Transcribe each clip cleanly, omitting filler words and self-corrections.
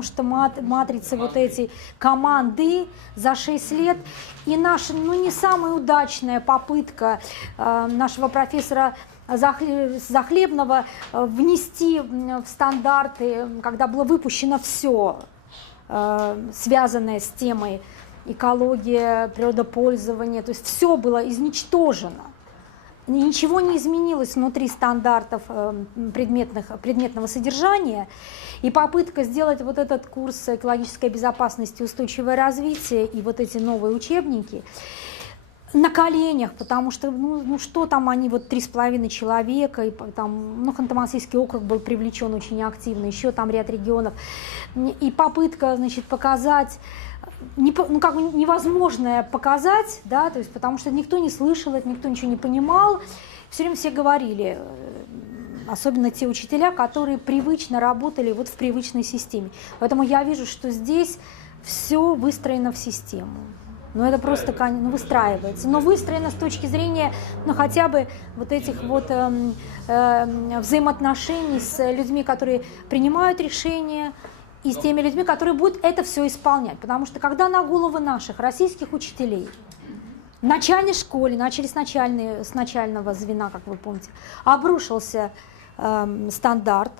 потому что матрицы вот эти команды за 6 лет. И наша, ну, не самая удачная попытка нашего профессора Захлебного внести в стандарты, когда было выпущено все, связанное с темой экология, природопользование, то есть все было изничтожено. Ничего не изменилось внутри стандартов предметного содержания. И попытка сделать вот этот курс экологической безопасности и устойчивое развитие и вот эти новые учебники на коленях, потому что, ну что там они, вот 3,5 человека, и там, ну, Ханты-Мансийский округ был привлечен очень активно, еще там ряд регионов, и попытка, значит, показать, ну, как бы невозможное показать, да, то есть, потому что никто не слышал это, никто ничего не понимал, все время все говорили, особенно те учителя, которые привычно работали вот в привычной системе. Поэтому я вижу, что здесь все выстроено в систему. Ну, это просто выстраивается. Но выстроено с точки зрения, ну, хотя бы вот этих вот взаимоотношений с людьми, которые принимают решения, и с теми людьми, которые будут это все исполнять. Потому что когда на головы наших российских учителей в начальной школе, начали с начального звена, как вы помните, обрушился стандарт,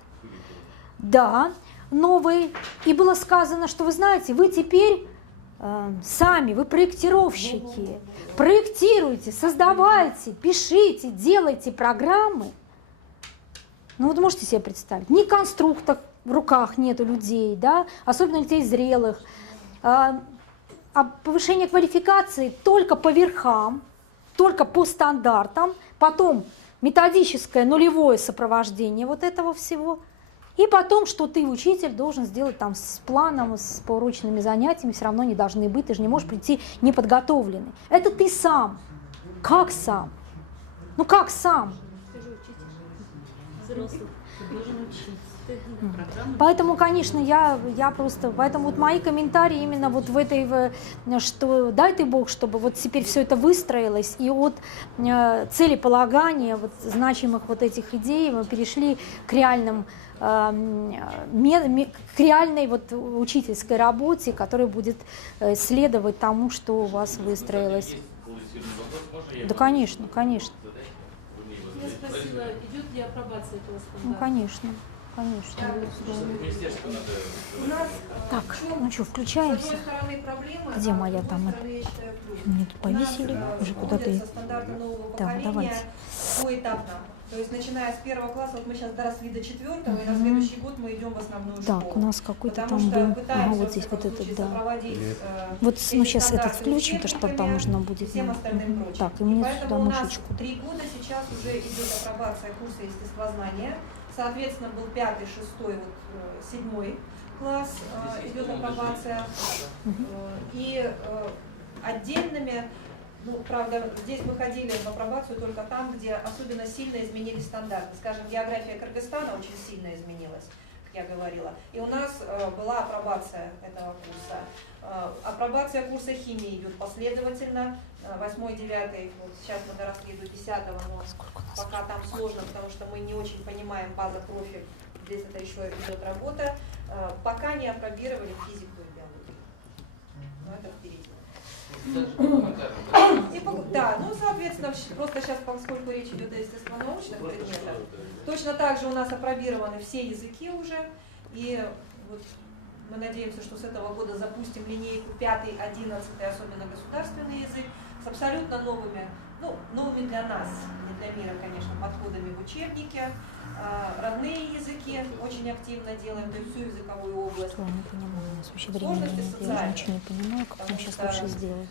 да, новый, и было сказано, что, вы знаете, вы теперь сами, вы проектировщики, проектируйте, создавайте, пишите, делайте программы. Ну вот можете себе представить, ни конструктов в руках нету людей, да, особенно людей зрелых, а повышение квалификации только по верхам, только по стандартам, потом методическое нулевое сопровождение вот этого всего. И потом, что ты, учитель, должен сделать там с планом, с поурочными занятиями, все равно не должны быть, ты же не можешь прийти неподготовленный. Это ты сам. Как сам? Ну как сам? Ты же учитель. Взрослый. Ты должен учиться. Поэтому, конечно, я просто... Поэтому вот мои комментарии именно вот в этой... Что дай ты Бог, чтобы вот теперь все это выстроилось, и от целеполагания, вот, значимых вот этих идей мы перешли к реальным... к реальной вот учительской работе, которая будет следовать тому, что у вас выстроилось. Да, конечно, конечно. Я спросила, идет ли апробация этого стандарта? Ну, конечно. Конечно. Так, ну что, включаемся? Где моя там? Мне тут повесили, уже куда-то... Так, давайте. Поэтапно. То есть, начиная с 1 класса, вот мы сейчас доросли до 4-го, и на следующий год мы идем в основную школу. Так, у нас какой-то там был... Ага, вот здесь вот этот, да. Вот, ну, сейчас этот включим, потому что там нужно будет... Так, и мне сюда мышечку. 3 года сейчас уже идет апробация курса естествознания. Соответственно, был 5-й, 6-й, вот 7-й класс, идет апробация. И отдельными, ну, правда, здесь мы ходили в апробацию только там, где особенно сильно изменились стандарты. Скажем, география Кыргызстана очень сильно изменилась, как я говорила. И у нас была апробация этого курса. Апробация курса химии идет последовательно. 8-й, 9-й, вот сейчас мы доросли до 10-го, но пока там сложно, потому что мы не очень понимаем база профиль, здесь это еще идет работа. Пока не апробировали физику и биологию. Но это впереди. Да, ну, соответственно, просто сейчас, поскольку речь идет о естественно-научных предметах, точно так же у нас апробированы все языки уже, и вот мы надеемся, что с этого года запустим линейку 5-й, 11-й, особенно государственный язык, с абсолютно новыми, ну, новыми для нас, не для мира, конечно, подходами в учебнике. Родные языки очень активно делаем, то есть всю языковую область. Я не понимаю, у нас вообще времени нет, я ничего не понимаю, как нам сейчас лучше сделать.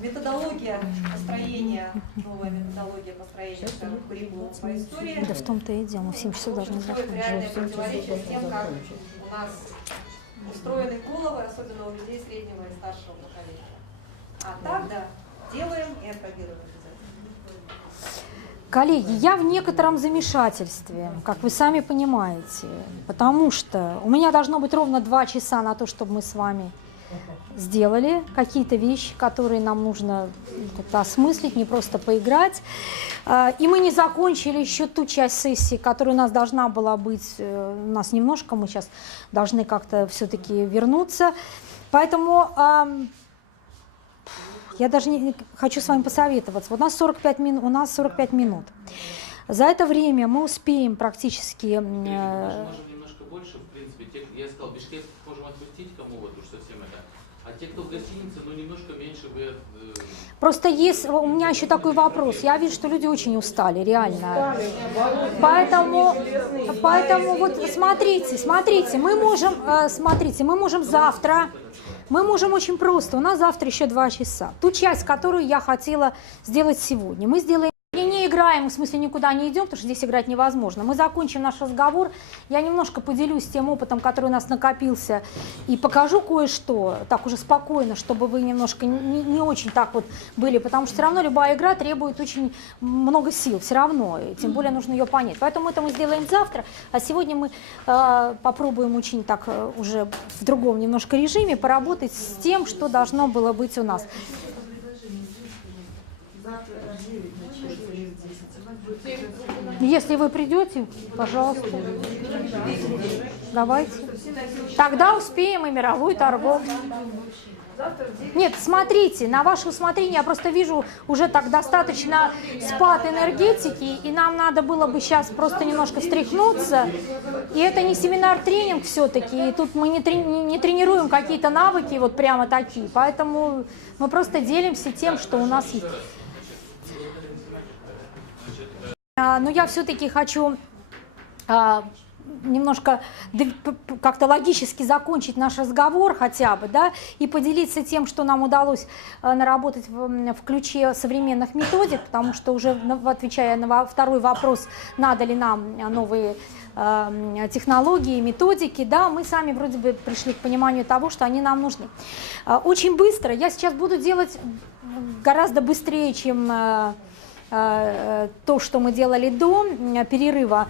Методология построения, новая методология построения, скажем, куррикулума по истории. Да в том-то и дело, мы в 7 часов должны закончить. Реальное противоречие с тем, как у нас устроены головы, особенно у людей среднего и старшего поколения. А так, да, делаем и апробируем обязательно. Коллеги, я в некотором замешательстве, как вы сами понимаете, потому что у меня должно быть ровно 2 часа на то, чтобы мы с вами сделали какие-то вещи, которые нам нужно как-то осмыслить, не просто поиграть. И мы не закончили еще ту часть сессии, которая у нас должна была быть, у нас немножко, мы сейчас должны как-то все-таки вернуться. Поэтому я даже не хочу с вами посоветоваться. Вот у нас 45 минут. За это время мы успеем практически... Можем немножко больше, в принципе. Я сказал, Бишкек можем отпустить кому вот уж совсем это. А те, кто в гостинице, ну немножко меньше вы... Просто есть, у меня еще такой вопрос. Я вижу, что люди очень устали, реально. Поэтому вот смотрите, мы можем завтра, мы можем очень просто. У нас завтра еще 2 часа. Ту часть, которую я хотела сделать сегодня, мы сделаем. Не играем, в смысле никуда не идем, потому что здесь играть невозможно. Мы закончим наш разговор, я немножко поделюсь тем опытом, который у нас накопился, и покажу кое-что, так уже спокойно, чтобы вы немножко не очень так вот были, потому что все равно любая игра требует очень много сил, все равно, и тем более нужно ее понять. Поэтому это мы сделаем завтра, а сегодня мы попробуем очень так уже в другом немножко режиме поработать с тем, что должно было быть у нас. Если вы придете, пожалуйста, давайте. Тогда успеем и мировую торговлю. Нет, смотрите, на ваше усмотрение я просто вижу уже так достаточно спад энергетики, и нам надо было бы сейчас просто немножко встряхнуться. И это не семинар-тренинг все-таки, и тут мы не тренируем какие-то навыки вот прямо такие, поэтому мы просто делимся тем, что у нас есть. Но я все-таки хочу немножко как-то логически закончить наш разговор хотя бы, да, и поделиться тем, что нам удалось наработать в ключе современных методик, потому что уже отвечая на второй вопрос, надо ли нам новые технологии, методики, да, мы сами вроде бы пришли к пониманию того, что они нам нужны. Очень быстро, я сейчас буду делать гораздо быстрее, чем то, что мы делали до перерыва.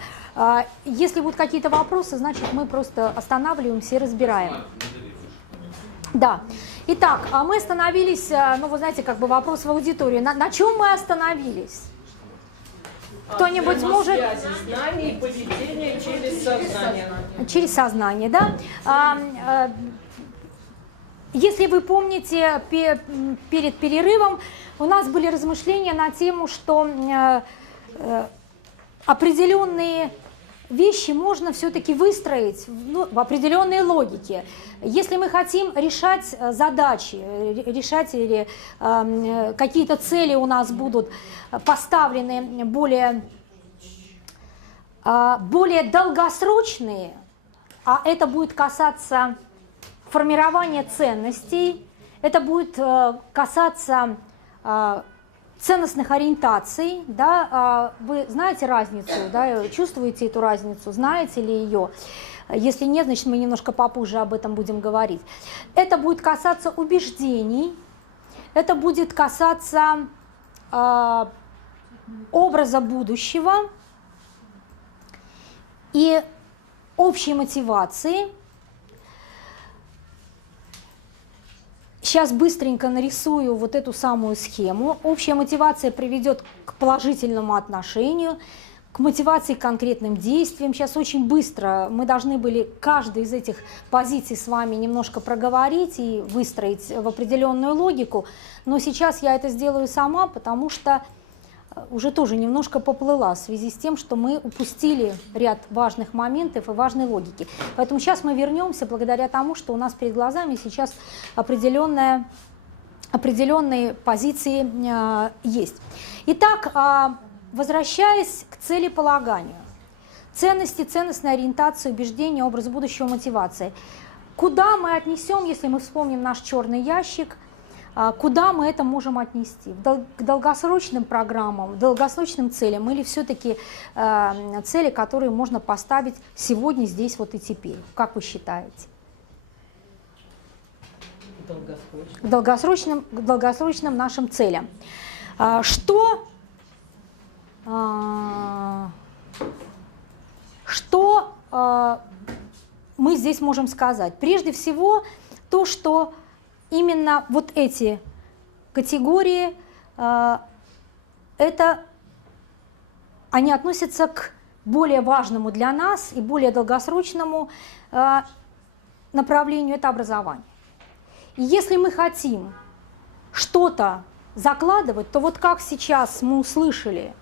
Если будут какие-то вопросы, значит, мы просто останавливаемся и разбираем. Да. Итак, мы остановились, ну, вы знаете, как бы вопрос в аудитории. На чем мы остановились? Кто-нибудь может... Знание и поведение через сознание. Через сознание, да. Если вы помните, перед перерывом у нас были размышления на тему, что определенные вещи можно все-таки выстроить в определенной логике. Если мы хотим решать задачи, решать или какие-то цели у нас будут поставлены более долгосрочные, а это будет касаться формирования ценностей, это будет касаться ценностных ориентаций, да, вы знаете разницу, да, чувствуете эту разницу, знаете ли ее? Если нет, значит, мы немножко попозже об этом будем говорить. Это будет касаться убеждений, это будет касаться образа будущего и общей мотивации. Сейчас быстренько нарисую вот эту самую схему. Общая мотивация приведет к положительному отношению, к мотивации к конкретным действиям. Сейчас очень быстро мы должны были каждую из этих позиций с вами немножко проговорить и выстроить в определенную логику. Но сейчас я это сделаю сама, потому что уже тоже немножко поплыла в связи с тем, что мы упустили ряд важных моментов и важной логики. Поэтому сейчас мы вернемся благодаря тому, что у нас перед глазами сейчас определенные позиции есть. Итак, возвращаясь к целеполаганию. Ценности, ценностная ориентация, убеждения, образ будущего, мотивация. Куда мы отнесем, если мы вспомним наш черный ящик, куда мы это можем отнести? К долгосрочным программам, долгосрочным целям или все-таки цели, которые можно поставить сегодня, здесь, вот и теперь? Как вы считаете? К долгосрочным нашим целям. Что мы здесь можем сказать? Прежде всего, то, что именно вот эти категории, они относятся к более важному для нас и более долгосрочному направлению, это образование. И если мы хотим что-то закладывать, то вот как сейчас мы услышали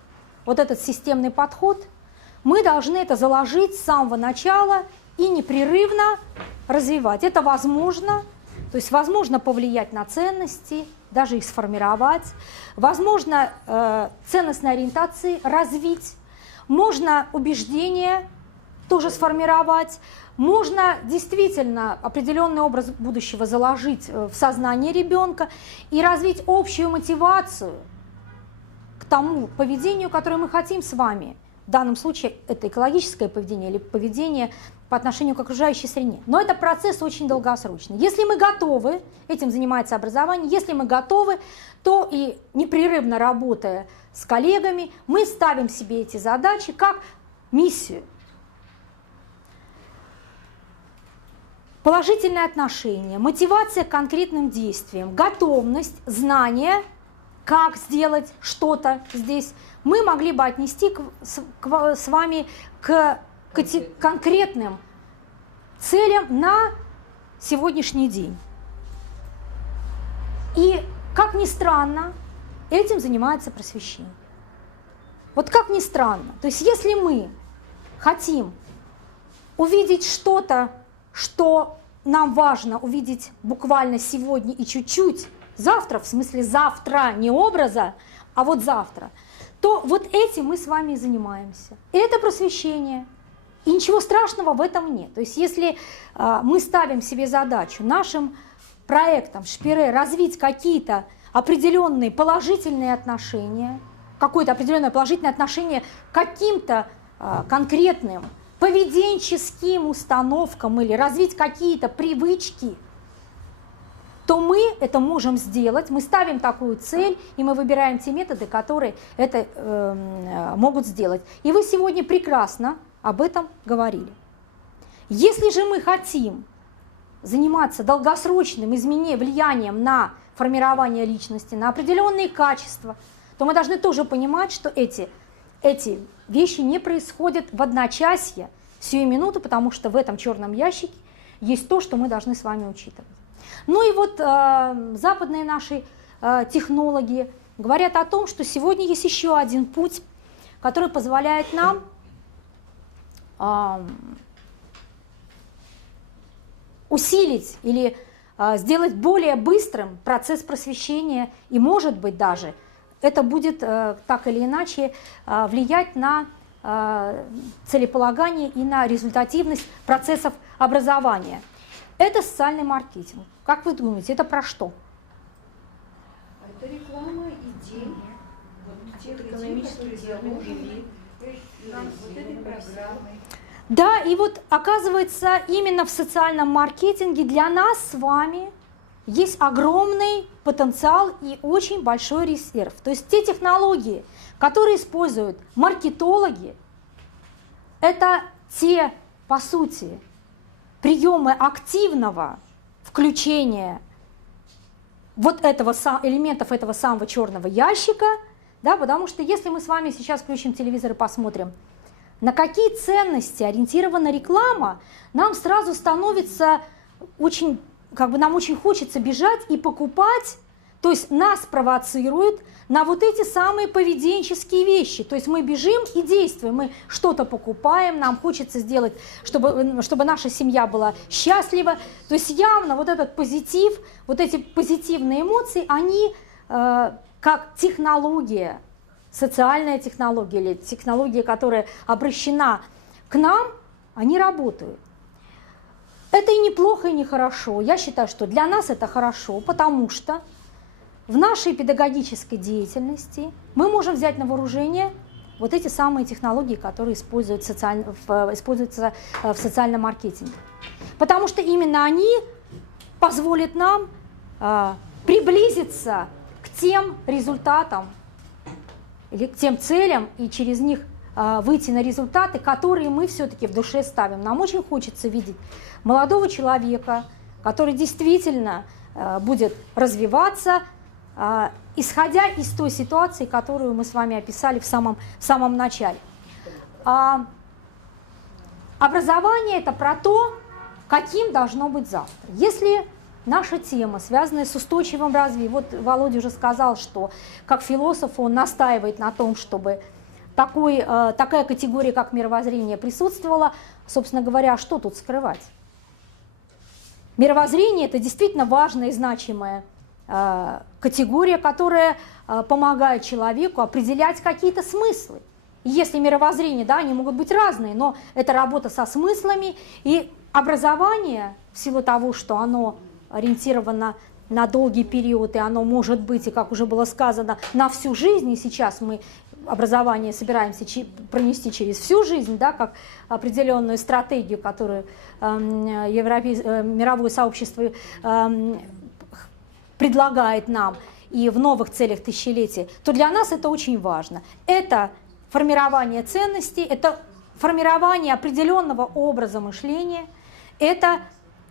вот этот системный подход, мы должны это заложить с самого начала и непрерывно развивать. Это возможно, то есть возможно повлиять на ценности, даже их сформировать, возможно ценностные ориентации развить, можно убеждения тоже сформировать, можно действительно определенный образ будущего заложить в сознание ребенка и развить общую мотивацию к тому поведению, которое мы хотим с вами. В данном случае это экологическое поведение или поведение по отношению к окружающей среде. Но это процесс очень долгосрочный. Если мы готовы, этим занимается образование, если мы готовы, то и непрерывно работая с коллегами, мы ставим себе эти задачи как миссию. Положительное отношение, мотивация к конкретным действиям, готовность, знание, как сделать что-то здесь, мы могли бы отнести с вами к конкретным целям на сегодняшний день. И, как ни странно, этим занимается просвещение. Вот как ни странно. То есть если мы хотим увидеть что-то, что нам важно увидеть буквально сегодня и чуть-чуть завтра, в смысле завтра, не образа, а вот завтра, то вот этим мы с вами и занимаемся. И это просвещение. И ничего страшного в этом нет. То есть если мы ставим себе задачу нашим проектом Шпире развить какие-то определенные положительные отношения, какое-то определенное положительное отношение к каким-то конкретным поведенческим установкам или развить какие-то привычки, то мы это можем сделать, мы ставим такую цель, и мы выбираем те методы, которые это могут сделать. И вы сегодня прекрасно об этом говорили. Если же мы хотим заниматься долгосрочным влиянием на формирование личности, на определенные качества, то мы должны тоже понимать, что эти вещи не происходят в одночасье, сию минуту, потому что в этом черном ящике есть то, что мы должны с вами учитывать. Ну и вот западные наши технологи говорят о том, что сегодня есть еще один путь, который позволяет нам усилить или сделать более быстрым процесс просвещения, и, может быть, даже это будет так или иначе влиять на целеполагание и на результативность процессов образования. Это социальный маркетинг. Как вы думаете, это про что? Это реклама идей, вот тех экономических диалогов, вот этой программы. Да, и вот оказывается, именно в социальном маркетинге для нас с вами есть огромный потенциал и очень большой резерв. То есть те технологии, которые используют маркетологи, это те, по сути, приемы активного включения вот элементов этого самого черного ящика, да, потому что если мы с вами сейчас включим телевизор и посмотрим, на какие ценности ориентирована реклама, нам сразу становится очень, нам очень хочется бежать и покупать, то есть нас провоцируют на вот эти самые поведенческие вещи. То есть мы бежим и действуем, мы что-то покупаем, нам хочется сделать, чтобы наша семья была счастлива. То есть явно вот этот позитив, вот эти позитивные эмоции, они как технология, социальная технология или технология, которая обращена к нам, они работают. Это и неплохо, и не хорошо. Я считаю, что для нас это хорошо, потому что в нашей педагогической деятельности мы можем взять на вооружение вот эти самые технологии, которые используются в социальном маркетинге. Потому что именно они позволят нам приблизиться к тем результатам, или к тем целям, и через них выйти на результаты, которые мы все-таки в душе ставим. Нам очень хочется видеть молодого человека, который действительно будет развиваться, исходя из той ситуации, которую мы с вами описали в самом начале. Образование – это про то, каким должно быть завтра. Если наша тема, связанная с устойчивым развитием, вот Володя уже сказал, что как философ он настаивает на том, чтобы такая категория, как мировоззрение, присутствовала, собственно говоря, что тут скрывать? Мировоззрение – это действительно важная и значимая категория, которая помогает человеку определять какие-то смыслы. И если мировоззрение, да, они могут быть разные, но это работа со смыслами, и образование, в силу того, что оно ориентировано на долгий период, и оно может быть, и как уже было сказано, на всю жизнь, и сейчас мы образование собираемся пронести через всю жизнь, да, как определенную стратегию, которую мировое сообщество предлагает нам и в новых целях тысячелетия, то для нас это очень важно. Это формирование ценностей, это формирование определенного образа мышления, это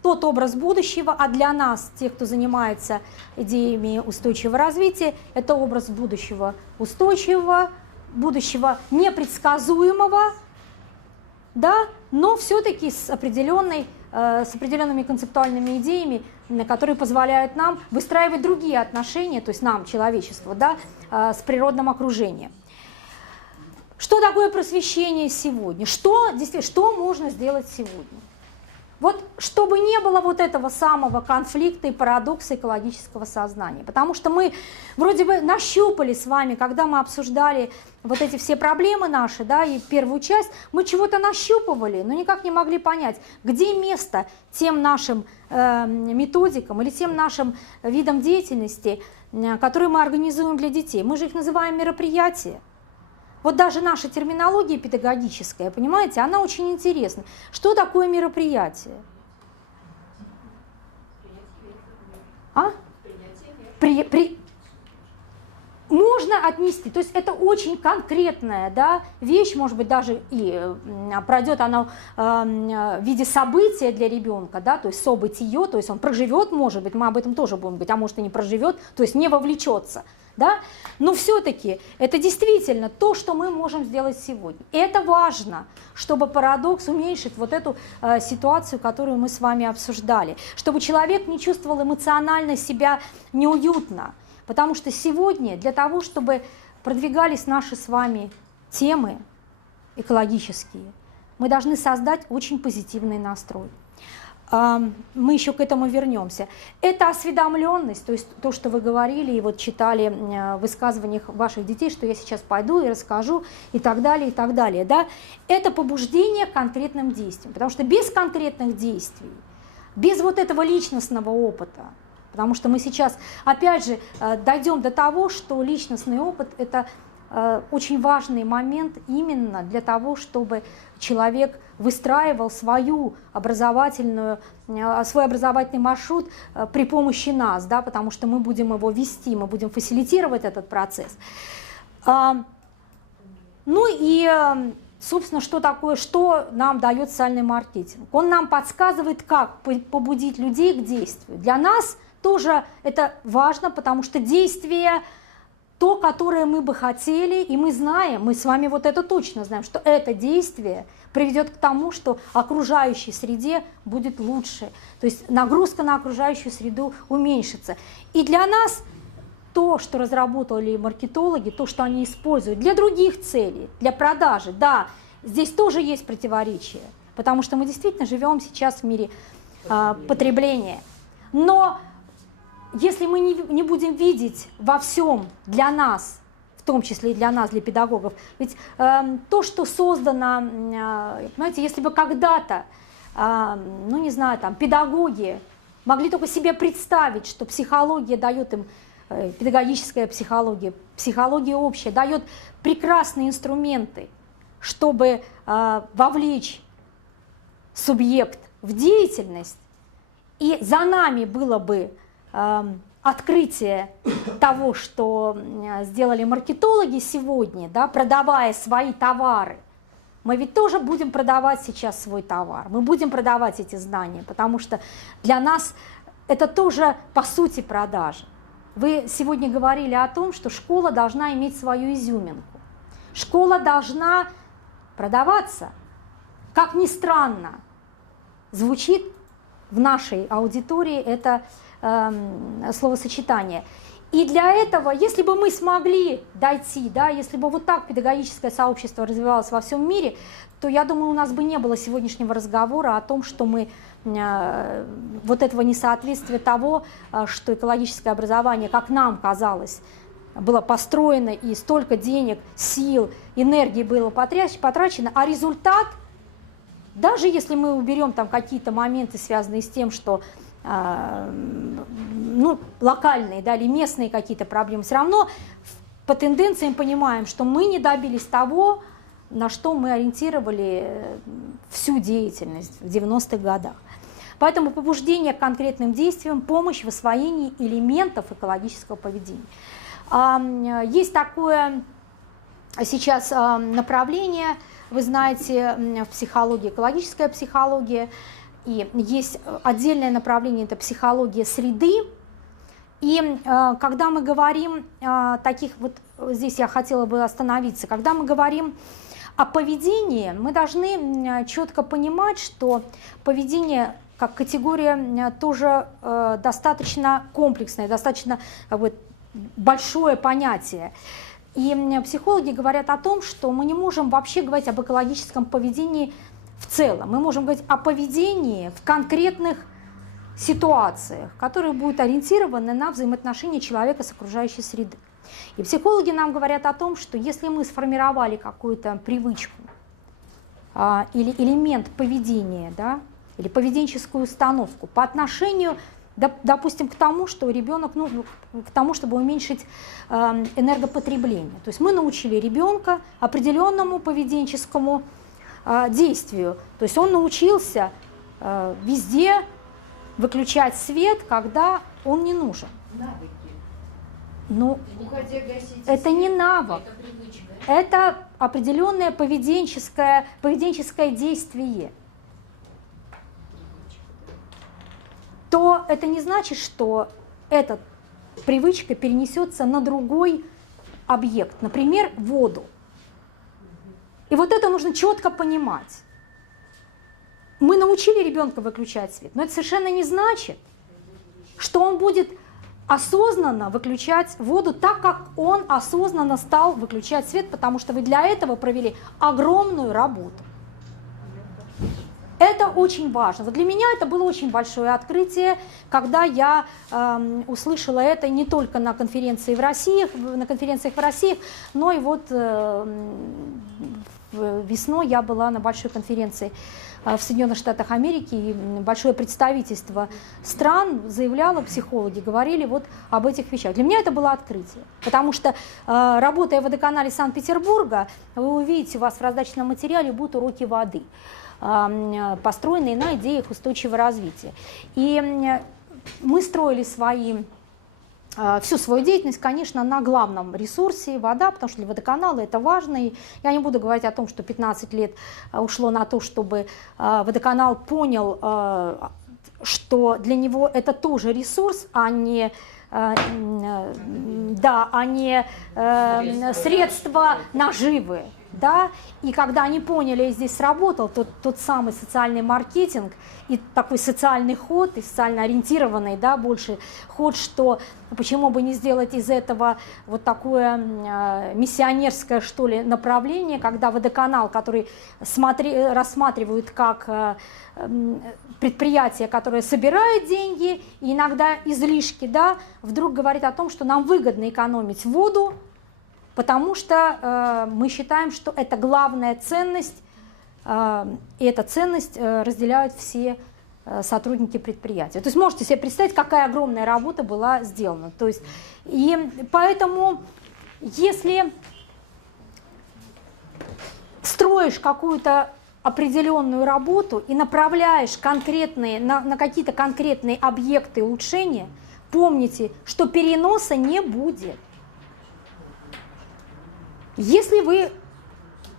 тот образ будущего, а для нас, тех, кто занимается идеями устойчивого развития, это образ будущего устойчивого, будущего непредсказуемого, да, но все-таки с определенными концептуальными идеями, которые позволяют нам выстраивать другие отношения, то есть нам, человечеству, да, с природным окружением. Что такое просвещение сегодня? Что можно сделать сегодня? Вот чтобы не было вот этого самого конфликта и парадокса экологического сознания. Потому что мы вроде бы нащупали с вами, когда мы обсуждали вот эти все проблемы наши, да, и первую часть, мы чего-то нащупывали, но никак не могли понять, где место тем нашим методикам или тем нашим видам деятельности, которые мы организуем для детей. Мы же их называем мероприятия. Вот даже наша терминология педагогическая, понимаете, она очень интересна. Что такое мероприятие? Можно отнести, то есть это очень конкретная, да, вещь, может быть, даже и пройдет она в виде события для ребенка, да, то есть событие, то есть он проживет, может быть, мы об этом тоже будем говорить, а может и не проживет, то есть не вовлечется. Да? Но все-таки это действительно то, что мы можем сделать сегодня. И это важно, чтобы парадокс уменьшить вот эту ситуацию, которую мы с вами обсуждали, чтобы человек не чувствовал эмоционально себя неуютно. Потому что сегодня для того, чтобы продвигались наши с вами темы экологические, мы должны создать очень позитивный настрой. Мы еще к этому вернемся. Это осведомленность, то есть то, что вы говорили и вот читали в высказываниях ваших детей, что я сейчас пойду и расскажу и так далее, да? Это побуждение к конкретным действиям, потому что без конкретных действий, без вот этого личностного опыта, потому что мы сейчас опять же дойдем до того, что личностный опыт – это очень важный момент именно для того, чтобы человек выстраивал свой образовательный маршрут при помощи нас, да, потому что мы будем его вести, мы будем фасилитировать этот процесс. Ну и, собственно, что нам дает социальный маркетинг? Он нам подсказывает, как побудить людей к действию. Для нас тоже это важно, потому что действие то, которое мы бы хотели, и мы знаем, мы с вами вот это точно знаем, что это действие приведет к тому, что окружающей среде будет лучше. То есть нагрузка на окружающую среду уменьшится. И для нас то, что разработали маркетологи, то, что они используют для других целей, для продажи, да, здесь тоже есть противоречие, потому что мы действительно живем сейчас в мире потребления. Но если мы не будем видеть во всем для нас, в том числе и для нас, для педагогов, ведь то, что создано, понимаете, если бы когда-то, ну не знаю, там, педагоги могли только себе представить, что психология дает им, педагогическая психология, психология общая, дает прекрасные инструменты, чтобы вовлечь субъект в деятельность, и за нами было бы открытие того, что сделали маркетологи сегодня, да, продавая свои товары, мы ведь тоже будем продавать сейчас свой товар, мы будем продавать эти знания, потому что для нас это тоже по сути продажа. Вы сегодня говорили о том, что школа должна иметь свою изюминку. Школа должна продаваться. Как ни странно, звучит в нашей аудитории это словосочетание. И для этого, если бы мы смогли дойти, да, если бы вот так педагогическое сообщество развивалось во всем мире, то, я думаю, у нас бы не было сегодняшнего разговора о том, что мы вот этого несоответствия того, что экологическое образование, как нам казалось, было построено, и столько денег, сил, энергии было потрачено, а результат, даже если мы уберем там какие-то моменты, связанные с тем, что ну, локальные, да, или местные какие-то проблемы, все равно по тенденциям понимаем, что мы не добились того, на что мы ориентировали всю деятельность в 90-х годах. Поэтому побуждение к конкретным действиям, помощь в освоении элементов экологического поведения. Есть такое сейчас направление, вы знаете, в психологии, экологическая психология, и есть отдельное направление, это психология среды. И когда мы говорим таких, вот здесь я хотела бы остановиться, когда мы говорим о поведении, мы должны четко понимать, что поведение как категория тоже достаточно комплексная, достаточно как бы большое понятие. И психологи говорят о том, что мы не можем вообще говорить об экологическом поведении в целом. Мы можем говорить о поведении в конкретных ситуациях, которые будут ориентированы на взаимоотношения человека с окружающей средой. И психологи нам говорят о том, что если мы сформировали какую-то привычку или элемент поведения, да, или поведенческую установку по отношению, допустим, к тому, что ребенок, ну, к тому, чтобы уменьшить энергопотребление. То есть мы научили ребенка определенному поведенческому действию. То есть он научился везде выключать свет, когда он не нужен. Навыки. Ну, Уходя гасить это не навык, Это привычка. это определенное поведенческое действие. То это не значит, что эта привычка перенесется на другой объект, например, воду. И вот это нужно четко понимать. Мы научили ребенка выключать свет, но это совершенно не значит, что он будет осознанно выключать воду так, как он осознанно стал выключать свет, потому что вы для этого провели огромную работу. Это очень важно. Вот для меня это было очень большое открытие, когда я услышала это не только на конференциях в России, но и вот весной я была на большой конференции в Соединенных Штатах Америки, и большое представительство стран заявляло, психологи говорили вот об этих вещах. Для меня это было открытие, потому что, работая в водоканале Санкт-Петербурга, вы увидите, у вас в раздачном материале будут уроки воды, построенные на идеях устойчивого развития. И мы строили всю свою деятельность, конечно, на главном ресурсе вода, потому что для водоканала это важно. И я не буду говорить о том, что 15 лет ушло на то, чтобы водоканал понял, что для него это тоже ресурс, а не средства наживы. Да? И когда они поняли, и здесь сработал тот самый социальный маркетинг и такой социальный ход, и социально ориентированный, да, больше ход, что почему бы не сделать из этого вот такое миссионерское, что ли, направление, когда водоканал, который рассматривают как предприятие, которое собирает деньги, и иногда излишки, да, вдруг говорит о том, что нам выгодно экономить воду, потому что мы считаем, что это главная ценность, и эту ценность разделяют все сотрудники предприятия. То есть можете себе представить, какая огромная работа была сделана. То есть, и поэтому, если строишь какую-то определенную работу и направляешь на какие-то конкретные объекты улучшения, помните, что переноса не будет. Если вы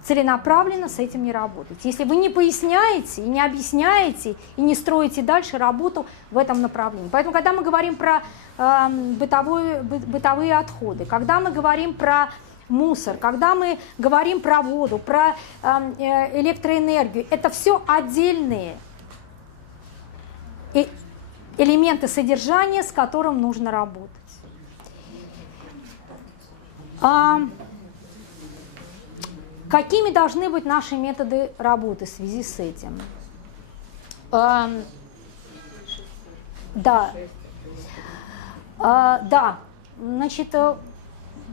целенаправленно с этим не работать. Если вы не поясняете, и не объясняете, и не строите дальше работу в этом направлении. Поэтому, когда мы говорим про бытовые отходы, когда мы говорим про мусор, когда мы говорим про воду, про электроэнергию, это все отдельные элементы содержания, с которым нужно работать. Какими должны быть наши методы работы в связи с этим? Да, значит,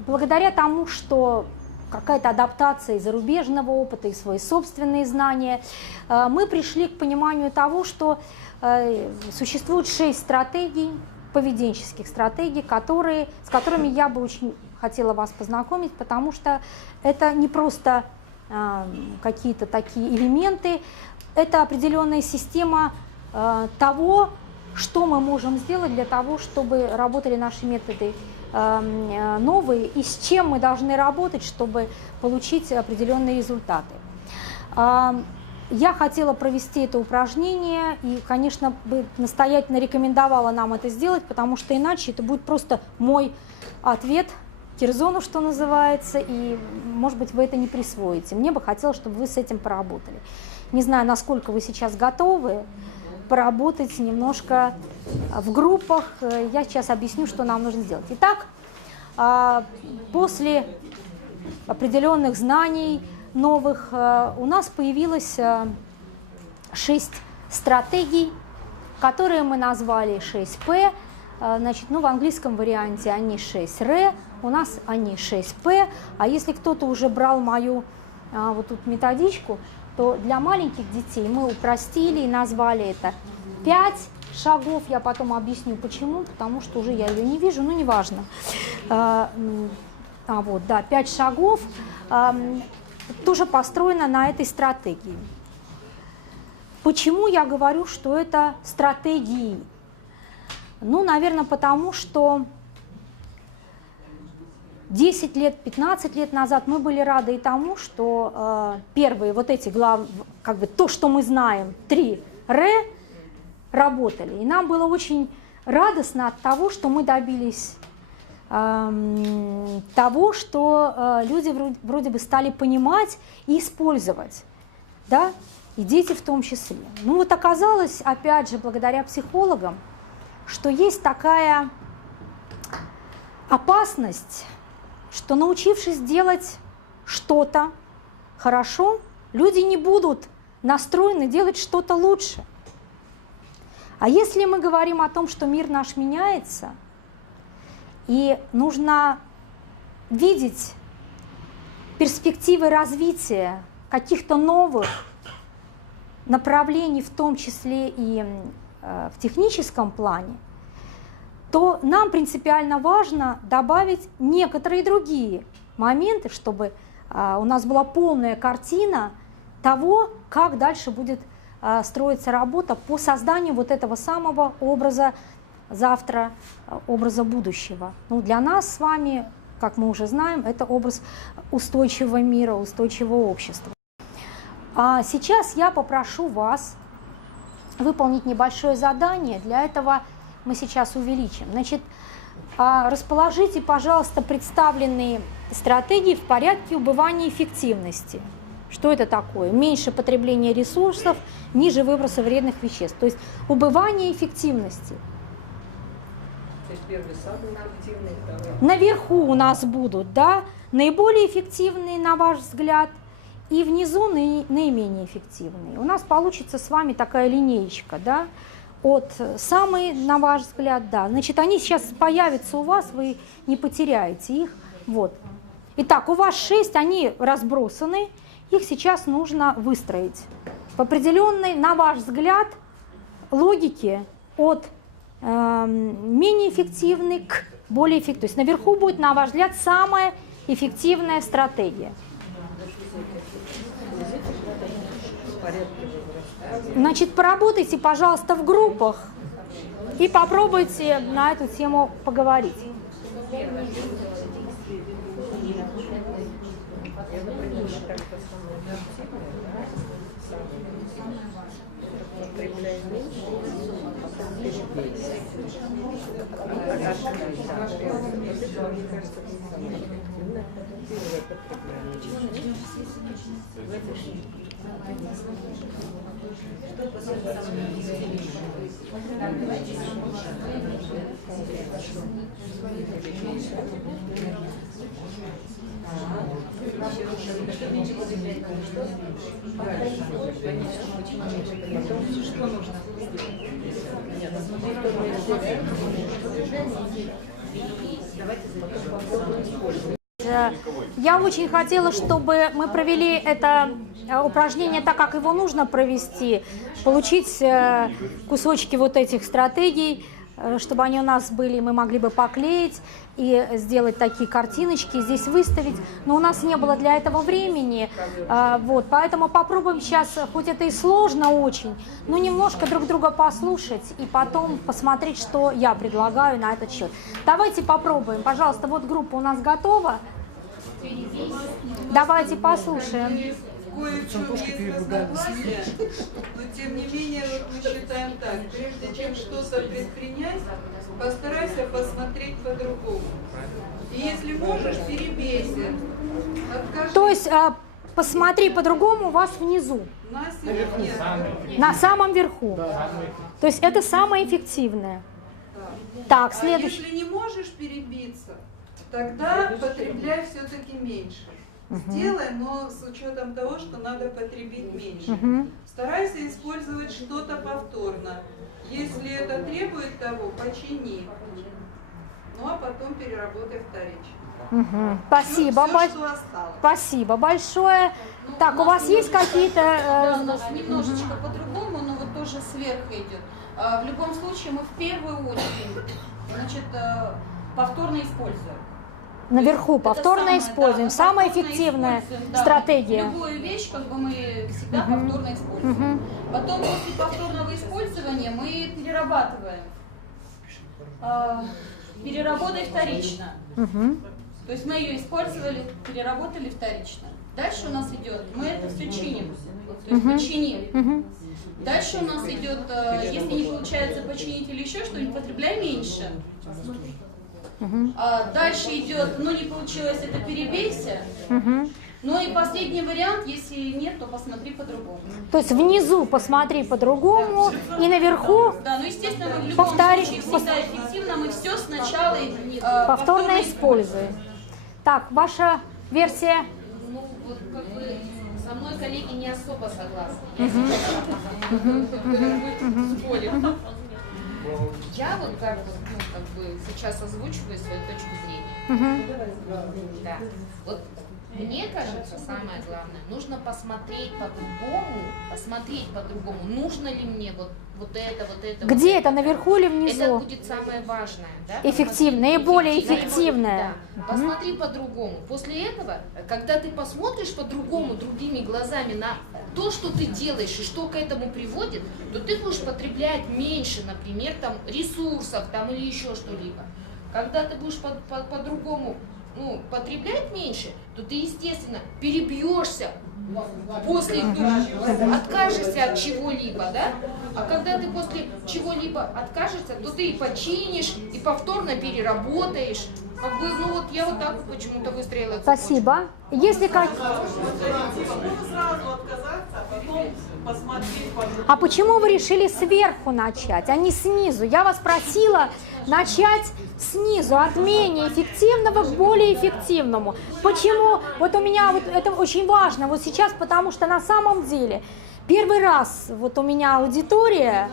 благодаря тому, что какая-то адаптация из зарубежного опыта, и свои собственные знания, мы пришли к пониманию того, что существует 6 стратегий, поведенческих стратегий, с которыми я бы очень хотела вас познакомить, потому что это не просто какие-то такие элементы, это определенная система того, что мы можем сделать для того, чтобы работали наши методы новые, и с чем мы должны работать, чтобы получить определенные результаты. Я хотела провести это упражнение и, конечно, бы настоятельно рекомендовала нам это сделать, потому что иначе это будет просто мой ответ Кирзону, что называется, и, может быть, вы это не присвоите. Мне бы хотелось, чтобы вы с этим поработали. Не знаю, насколько вы сейчас готовы поработать немножко в группах. Я сейчас объясню, что нам нужно сделать. Итак, после определенных знаний новых у нас появилось 6 стратегий, которые мы назвали 6P. Значит, в английском варианте они 6R, у нас они 6P. А если кто-то уже брал мою вот тут методичку, то для маленьких детей мы упростили и назвали это 5 шагов. Я потом объясню почему, потому что уже я ее не вижу, но неважно. 5 шагов тоже построено на этой стратегии. Почему я говорю, что это стратегии? Наверное, потому что 10 лет, 15 лет назад мы были рады и тому, что первые вот эти то, что мы знаем, 3 Р работали. И нам было очень радостно от того, что мы добились того, что люди вроде бы стали понимать и использовать, да, и дети в том числе. Оказалось, опять же, благодаря психологам, что есть такая опасность, что, научившись делать что-то хорошо, люди не будут настроены делать что-то лучше. А если мы говорим о том, что мир наш меняется, и нужно видеть перспективы развития каких-то новых направлений, в том числе и в техническом плане, то нам принципиально важно добавить некоторые другие моменты, чтобы у нас была полная картина того, как дальше будет строиться работа по созданию вот этого самого образа завтра, образа будущего. Для нас с вами, как мы уже знаем, это образ устойчивого мира, устойчивого общества. А сейчас я попрошу вас выполнить небольшое задание. Для этого мы сейчас увеличим. Значит, расположите, пожалуйста, представленные стратегии в порядке убывания эффективности. Что это такое? Меньше потребления ресурсов, ниже выброса вредных веществ. То есть убывание эффективности. То есть первый самый эффективный, второй. Наверху у нас будут, да, наиболее эффективные, на ваш взгляд, и внизу наименее эффективные. У нас получится с вами такая линеечка, да, от самой, на ваш взгляд, да. Значит, они сейчас появятся у вас, вы не потеряете их. Вот. Итак, у вас 6, они разбросаны, их сейчас нужно выстроить в определенной, на ваш взгляд, логике от менее эффективной к более эффективной. То есть наверху будет, на ваш взгляд, самая эффективная стратегия. Значит, поработайте, пожалуйста, в группах и попробуйте на эту тему поговорить. Я, например, так-то со мной Потребляй меньше, потом перебейся. Мне кажется, это самое эффективное. Первое потребление. Что нужно? Я очень хотела, чтобы мы провели это упражнение так, как его нужно провести, получить кусочки вот этих стратегий, чтобы они у нас были, мы могли бы поклеить и сделать такие картиночки, здесь выставить. Но у нас не было для этого времени, вот, поэтому попробуем сейчас, хоть это и сложно очень, но немножко друг друга послушать и потом посмотреть, что я предлагаю на этот счет. Давайте попробуем. Пожалуйста, вот группа у нас готова. Давайте послушаем. Кое-в чем есть разногласия, но тем не менее вот мы считаем так: прежде чем что-то предпринять, постарайся посмотреть по-другому. И если можешь, перебейся. Откажись. То есть посмотри по-другому у вас внизу, На себе нет. на самом верху. То есть это самое эффективное. Так, А следующий. если не можешь перебиться, тогда потребляй все-таки меньше. Сделай, но с учетом того, что надо потребить меньше. Старайся использовать что-то повторно. Если это требует того, почини. Ну а потом переработай вторично. Спасибо, Все, что осталось. спасибо большое. Так, у вас есть какие-то... Да, у нас немножечко по-другому, но вот тоже сверху идет. В любом случае мы в первую очередь, значит, повторно используем. Наверху повторно самое, используем. да, Самая повторно эффективная используем, да. стратегия. Любую вещь как бы мы всегда повторно используем. Потом после повторного использования мы перерабатываем. Переработай вторично. То есть мы ее использовали, переработали вторично. Дальше у нас идет, мы это все чиним, то есть починили. Дальше у нас идет, если не получается починить или еще что-нибудь, потребляй меньше. Дальше идет, ну не получилось, это перебейся. Ну и последний вариант, если нет, то посмотри по-другому. То есть внизу посмотри по-другому и наверху Да, ну естественно, мы в любом случае всегда эффективно, мы все сначала повторно используем. Так, ваша версия? Ну, вот как бы со мной коллеги не особо согласны. Я вот как бы сейчас озвучиваю свою точку зрения. Да. Вот мне кажется, самое главное, нужно посмотреть по-другому, нужно ли мне вот это. Где вот это, наверху или Это внизу? будет самое важное, да? Эффективное, наиболее эффективное. Да. Посмотри по-другому. После этого, когда ты посмотришь по-другому, другими глазами на то, что ты делаешь и что к этому приводит, то ты будешь потреблять меньше, например, там ресурсов там, или еще что-либо. Когда ты будешь по-другому потреблять меньше, то ты, естественно, перебьешься после, откажешься от чего-либо, да? А когда ты после чего-либо откажешься, то ты и починишь, и повторно переработаешь. Как бы, ну вот я вот так вот почему-то выстроила. Спасибо. Если как... А почему вы решили сверху начать, а не снизу? Я вас просила начать снизу, от менее эффективного к более эффективному. Почему? Вот у меня вот это очень важно вот сейчас, потому что на самом деле первый раз вот у меня аудитория,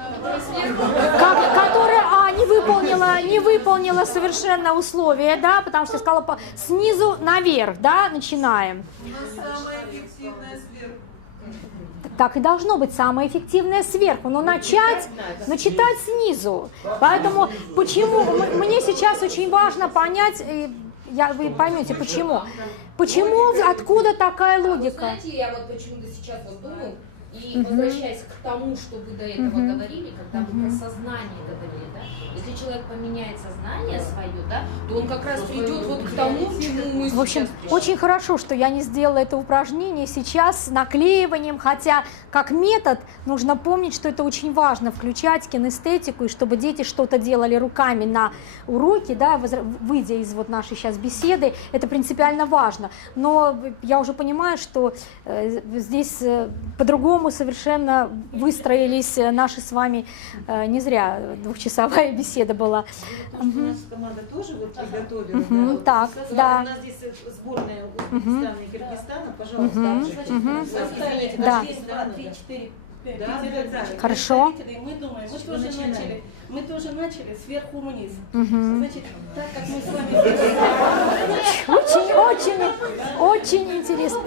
которая не выполнила совершенно условия, да, потому что я сказала снизу наверх, да, начинаем. У нас самое эффективное сверху. Так и должно быть самое эффективное сверху, но начать снизу. Поэтому почему мне сейчас очень важно понять, вы поймете почему. Почему, откуда такая логика? Знаете, я вот почему-то сейчас вот думаю, И возвращаясь к тому, что вы до этого говорили, когда мы про сознание говорили, да, если человек поменяет сознание свое, да, то он как раз придет вот к тому, к чему мы В общем, сейчас пришли. очень хорошо, что я не сделала это упражнение сейчас с наклеиванием, хотя как метод нужно помнить, что это очень важно, включать кинестетику, и чтобы дети что-то делали руками на уроке, да, выйдя из вот нашей сейчас беседы, это принципиально важно. Но я уже понимаю, что здесь по-другому совершенно выстроились наши с вами, не зря двухчасовая беседа была. У нас команда тоже вот приготовила. Так, да. У нас здесь сборная Узбекистана и Киргизстана, пожалуйста. Составили Да. 2, 3, 4, 5. Хорошо. Мы думаем, мы тоже начали сверху вниз. Мгм. Значит, так как мы с вами Очень интересно.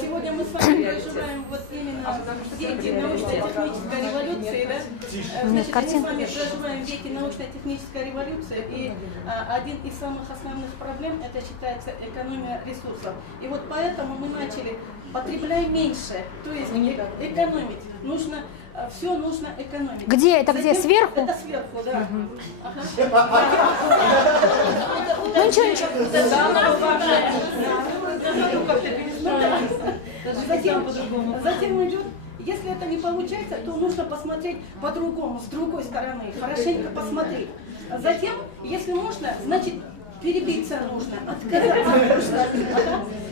сегодня мы с вами проживаем вот именно веки научно-технической революции, да? Значит, мы с вами проживаем веки научно-технической революции, и один из самых основных проблем это считается экономия ресурсов. И вот поэтому мы начали потребляй меньше, то есть экономить. Нужно все нужно экономить. Где это? Где? Сверху? Это сверху, да. Ну ничего. Затем идет, если это не получается, то нужно посмотреть по-другому, с другой стороны, хорошенько посмотреть. Затем, если нужно, значит, перебиться нужно, отказаться.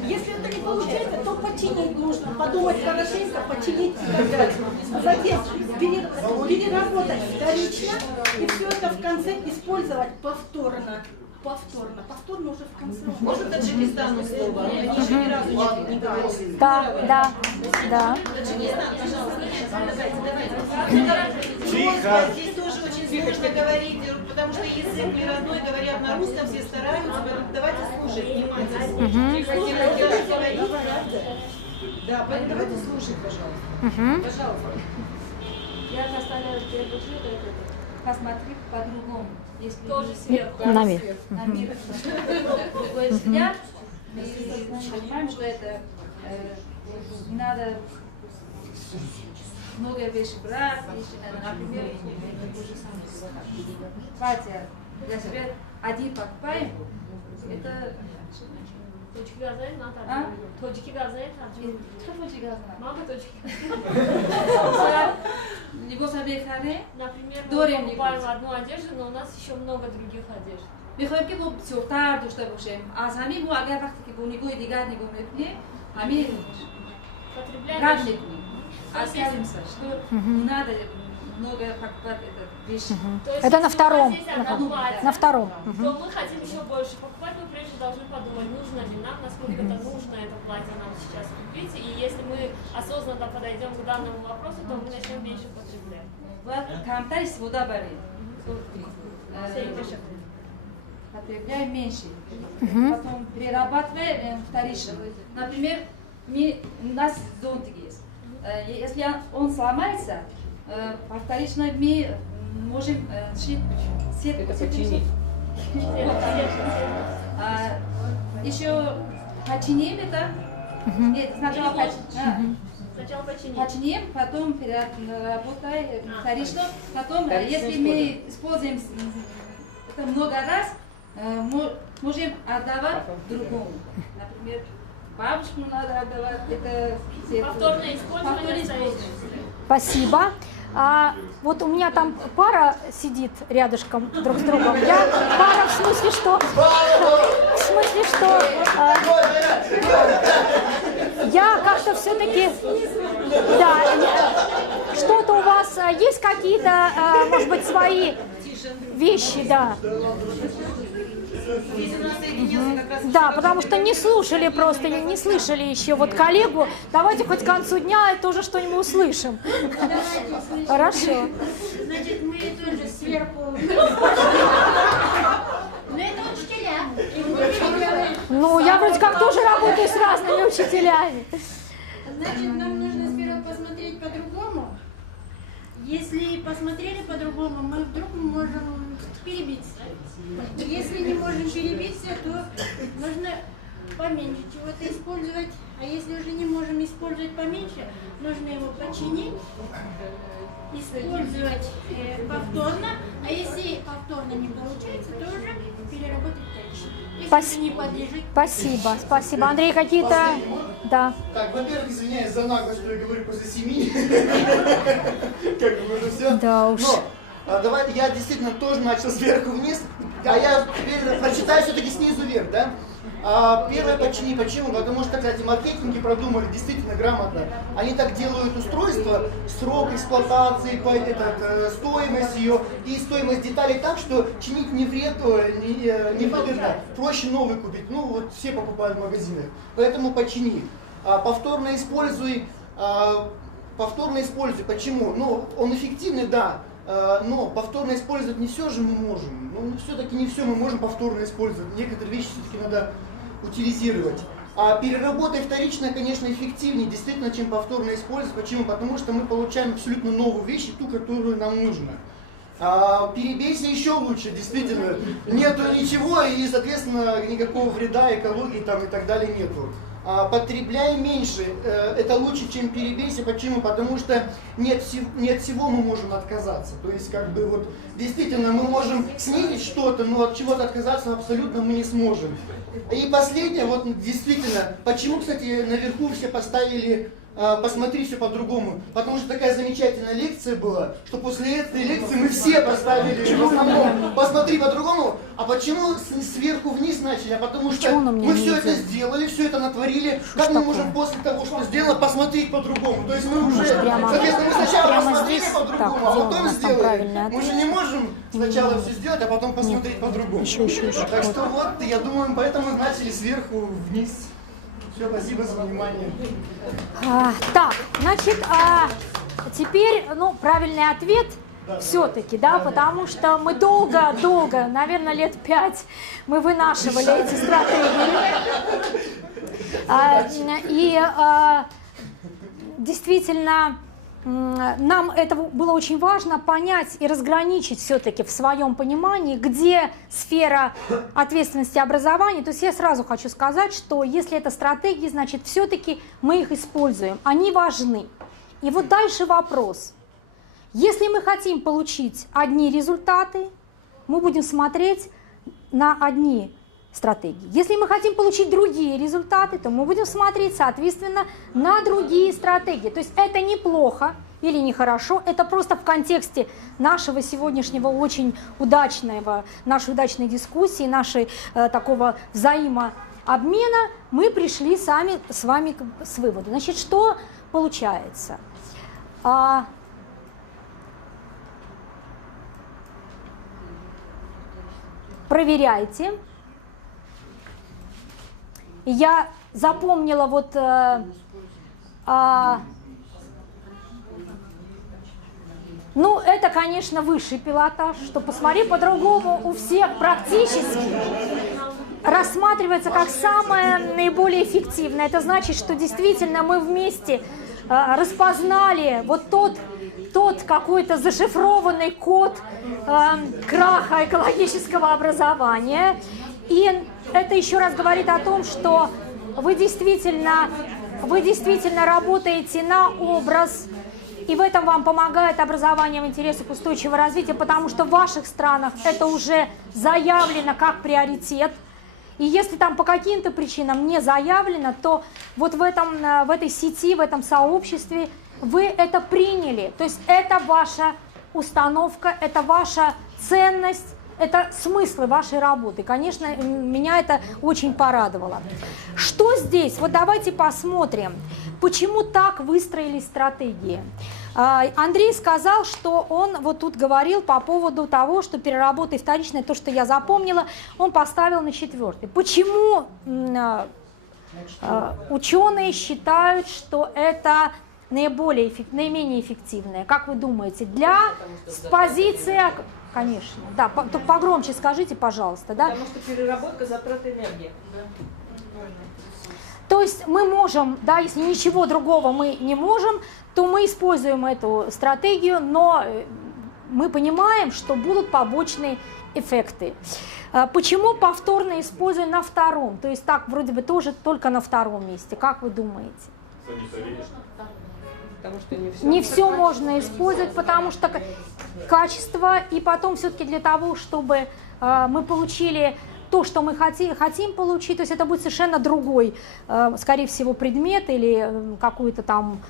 Если это не получается, то починить нужно, подумать хорошенько, починить и так далее. Затем переработать вторично и все это в конце использовать повторно. Повторно уже в конце. Можно Таджикистану слово? Они еще ни разу не говорили. Да. Таджикистан, пожалуйста. Давайте. Здесь тоже очень сложно говорить, потому что язык не родной, говорят на русском, все стараются, поэтому давайте слушать внимательно. Да, давайте слушать, пожалуйста. Пожалуйста. Я заставляю посмотреть по-другому. Если Тоже сверху. На мир. на мир другой взгляд, мы понимаем, что это не надо много вещей брать, например, платье для себя один покупаем, это Точки газа есть, а? точки газа есть, Что точки газа? много точки. Либо себе харе, Например, Дорим мы не покупаем будет. одну одежду, но у нас еще много других одежд. میخوایم که خب سوختر داشته باشیم از همین ما اگر وقتی که با نگاه دیگر نگاه میکنیم همین Потребляем рад больше. میکنیم оставимся, что не надо много покупать это вещи. То есть, Это на если у втором. нас есть одно платье, На втором. то мы хотим еще больше покупать, мы прежде должны подумать, нужно ли нам, насколько это нужно это платье нам сейчас купить. И если мы осознанно подойдем к данному вопросу, то мы начнем меньше потреблять. باید کمتر استفاده بریم потребляем меньше, потом перерабатываем вторично. Например, у нас зонтик есть. Если он сломается, повторично мы можем шить сетку. Еще починим это. Нет, сначала Сначала починить. починим, потом переработаем вторично. Потом, если мы используем это много раз, можем отдавать другому. Например, бабушку надо отдавать. Это Повторное использование стоит. Спасибо. Вот у меня там пара сидит рядышком друг с другом. Пара в смысле, что я как-то все-таки, да, что-то у вас есть какие-то, может быть, свои вещи, да. Здесь у нас соединился как раз... Да, потому что не слушали просто, не слышали еще вот коллегу. Давайте хоть к концу дня тоже что-нибудь услышим. Хорошо. Значит, мы тоже сверху. Но это учителя. Ну, я вроде как тоже работаю с разными учителями. Значит, нам нужно сперва посмотреть по-другому. Если посмотрели по-другому, мы вдруг можем перебиться. Если не можем перебиться, то нужно поменьше чего-то использовать. А если уже не можем использовать поменьше, нужно его починить, использовать повторно. А если повторно не получается, то уже переработать вторично. Если не подлежит. Спасибо, спасибо. Андрей, какие-то... Да. Так, во-первых, извиняюсь за наглость, что я говорю после 7. Как бы уже все. Да уж. Но давайте, я действительно тоже начал сверху вниз, а я теперь прочитаю все-таки снизу вверх, да? Первое, почему? Потому что, кстати, маркетинги продумали действительно грамотно. Они так делают устройство, срок эксплуатации, стоимость ее и стоимость деталей так, что чинить не выгодно, проще новый купить. Ну вот все покупают в магазинах, поэтому почини. Повторно используй. Почему? Ну, он эффективный, да. Но повторно использовать не все же мы можем. Ну, все-таки не все мы можем повторно использовать. Некоторые вещи все-таки надо утилизировать. А переработать вторично, конечно, эффективнее, действительно, чем повторно использовать. Почему? Потому что мы получаем абсолютно новую вещь, ту, которую нам нужно. Перебейся еще лучше, действительно. Нету ничего и, соответственно, никакого вреда экологии там и так далее нету. Потребляй меньше, это лучше, чем перебейся. Почему? Потому что не от всего мы можем отказаться. То есть, как бы, вот, действительно, мы можем снизить что-то, но от чего-то отказаться абсолютно мы не сможем. И последнее, вот, действительно, почему, кстати, наверху все поставили «посмотри все по-другому», потому что такая замечательная лекция была, что после этой лекции мы все поставили «посмотри по-другому». А почему сверху вниз начали? А потому что мы все это сделали, все это натворили. Как мы можем после того, что сделано, посмотреть по-другому? То есть мы уже, соответственно, мы сначала посмотрели по-другому, а потом сделали. Мы же не можем сначала все сделать, а потом посмотреть по-другому. Так что вот, я думаю, поэтому начали сверху вниз. Все, спасибо за внимание. Так, значит, теперь, ну, правильный ответ все-таки, да, потому что мы долго, наверное, лет 5 мы вынашивали эти стратегии. И действительно, нам это было очень важно понять и разграничить все-таки в своем понимании, где сфера ответственности образования. То есть я сразу хочу сказать, что если это стратегии, значит все-таки мы их используем, они важны. И вот дальше вопрос. Если мы хотим получить одни результаты, мы будем смотреть на одни стратегии. Если мы хотим получить другие результаты, то мы будем смотреть, соответственно, на другие стратегии. То есть это неплохо или нехорошо, это просто в контексте нашего сегодняшнего очень нашей удачной дискуссии, нашей такого взаимообмена, мы пришли с вами с выводу. Значит, что получается? Проверяйте. Я запомнила вот ну, это, конечно, высший пилотаж, что посмотри по-другому у всех практически рассматривается как самое наиболее эффективное. Это значит, что действительно мы вместе распознали вот тот какой-то зашифрованный код краха экологического образования. И это еще раз говорит о том, что вы действительно работаете на образ, и в этом вам помогает образование в интересах устойчивого развития, потому что в ваших странах это уже заявлено как приоритет. И если там по каким-то причинам не заявлено, то вот в этой сети, в этом сообществе вы это приняли. То есть это ваша установка, это ваша ценность, это смыслы вашей работы. Конечно, меня это очень порадовало. Что здесь? Вот давайте посмотрим, почему так выстроились стратегии. Андрей сказал, что он вот тут говорил по поводу того, что переработай вторичное, то, что я запомнила, он поставил на 4-й. Почему ученые считают, что это наименее эффективное? Как вы думаете? С позиции... Конечно, да, погромче скажите, пожалуйста. Да? Потому что переработка затрат энергии. То есть мы можем, да, если ничего другого мы не можем, то мы используем эту стратегию, но мы понимаем, что будут побочные эффекты. Почему повторное использование на втором? То есть так вроде бы тоже только на втором месте. Как вы думаете? Потому что не все можно использовать, потому что качество, и потом все-таки для того, чтобы мы получили то, что мы хотим получить, то есть это будет совершенно другой, скорее всего, предмет или какой-то там,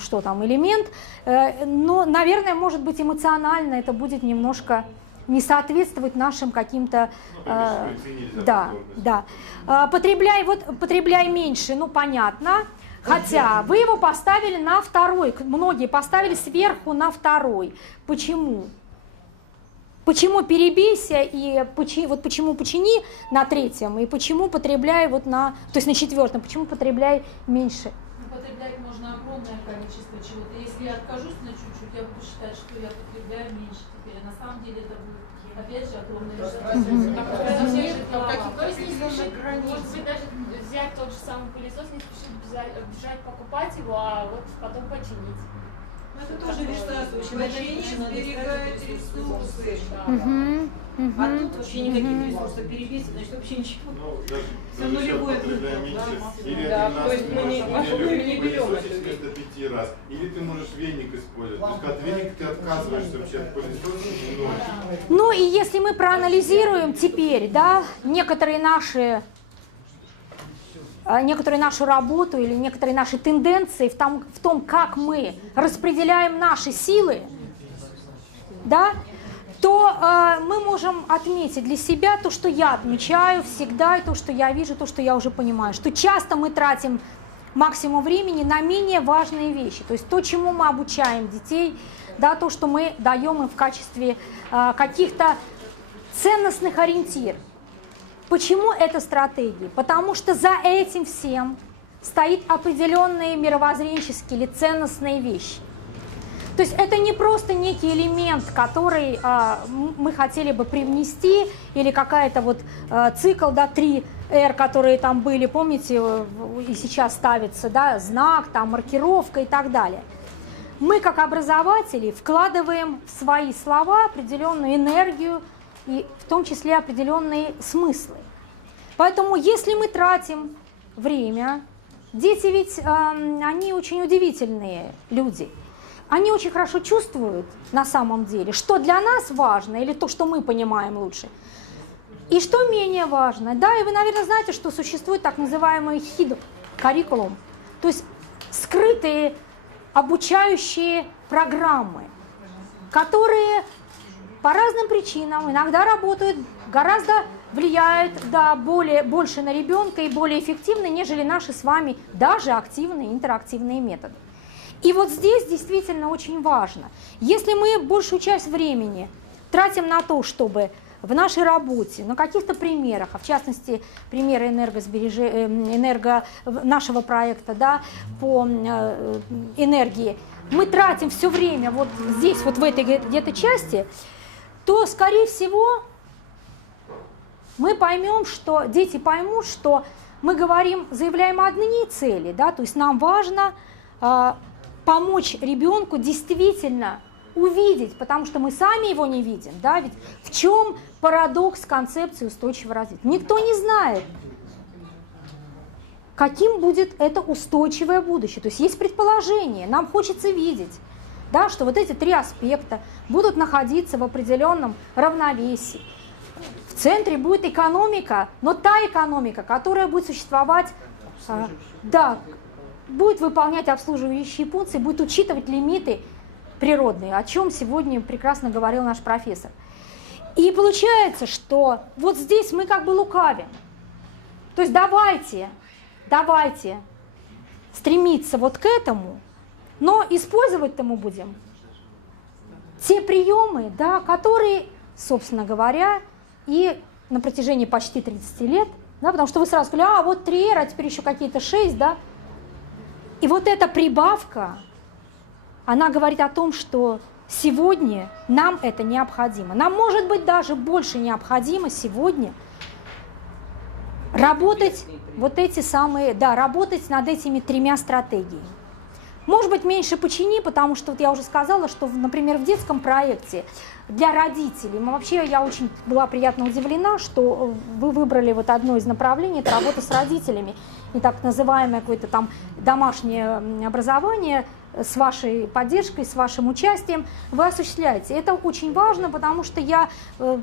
что там, элемент, но, наверное, может быть, эмоционально это будет немножко не соответствовать нашим каким-то, потребляй меньше, ну, понятно. Хотя вы его поставили на второй, многие поставили сверху на второй. Почему? Почему перебейся и почему почини на третьем и почему потребляй вот на, то есть на четвертом, почему потребляй меньше? Потреблять можно огромное количество чего-то. Если я откажусь на чуть-чуть, я буду считать, что я потребляю меньше теперь. А на самом деле это будет опять же огромное То есть не спешить, может быть, даже взять тот же самый пылесос, не спешить бежать покупать его, а вот потом починить. Это тоже решает, в общем, Починить сберегает ресурсы. А тут вообще никаких ресурсов перебить, значит вообще ничего. Все нулевое выход. Да, то есть мы не берем это. Вместо 5 раз. Или ты можешь веник использовать. То есть от веника ты отказываешься вообще от пылесоса и ночи. Ну и если мы проанализируем теперь, да, некоторые нашу работу или некоторые наши тенденции в том, как мы распределяем наши силы, да, то мы можем отметить для себя то, что я отмечаю всегда, и то, что я вижу, то, что я уже понимаю, что часто мы тратим максимум времени на менее важные вещи, то есть то, чему мы обучаем детей, да, то, что мы даем им в качестве каких-то ценностных ориентиров. Почему это стратегия? Потому что за этим всем стоит определенные мировоззренческие или ценностные вещи. То есть это не просто некий элемент, который мы хотели бы привнести, или какая-то вот цикл, да, 3R, которые там были, помните, и сейчас ставится, да, знак, там, маркировка и так далее. Мы, как образователи, вкладываем в свои слова определенную энергию, и в том числе определенные смыслы. Поэтому если мы тратим время, дети ведь, они очень удивительные люди, они очень хорошо чувствуют на самом деле, что для нас важно, или то, что мы понимаем лучше, и что менее важно. Да, и вы, наверное, знаете, что существует так называемый HID, curriculum, то есть скрытые обучающие программы, которые по разным причинам иногда работают, гораздо влияют, да, больше на ребенка и более эффективно, нежели наши с вами даже активные интерактивные методы. И вот здесь действительно очень важно, если мы большую часть времени тратим на то, чтобы в нашей работе, на каких-то примерах, а в частности примеры нашего проекта, да, по энергии, мы тратим все время вот здесь, вот в этой где-то части, то, скорее всего, мы поймем, что дети поймут, что мы говорим, заявляем одни цели, да, то есть нам важно помочь ребенку действительно увидеть, потому что мы сами его не видим, да, ведь в чем парадокс концепции устойчивого развития? Никто не знает, каким будет это устойчивое будущее, то есть есть предположение, нам хочется видеть, да, что вот эти 3 аспекта будут находиться в определенном равновесии. В центре будет экономика, но та экономика, которая будет существовать, да, будет выполнять обслуживающие функции, будет учитывать лимиты природные, о чем сегодня прекрасно говорил наш профессор. И получается, что вот здесь мы как бы лукавим. То есть давайте стремиться вот к этому, но использовать-то мы будем те приемы, да, которые, собственно говоря, и на протяжении почти 30 лет, да, потому что вы сразу сказали, а вот 3R, а теперь еще какие-то 6, да. И вот эта прибавка, она говорит о том, что сегодня нам это необходимо. Нам, может быть, даже больше необходимо сегодня работать вот эти самые, да, работать над этими 3 стратегиями. Может быть, меньше почини, потому что вот я уже сказала, что, например, в детском проекте для родителей, я очень была приятно удивлена, что вы выбрали вот одно из направлений, это работа с родителями, и так называемое какое-то там домашнее образование с вашей поддержкой, с вашим участием вы осуществляете. Это очень важно, потому что я в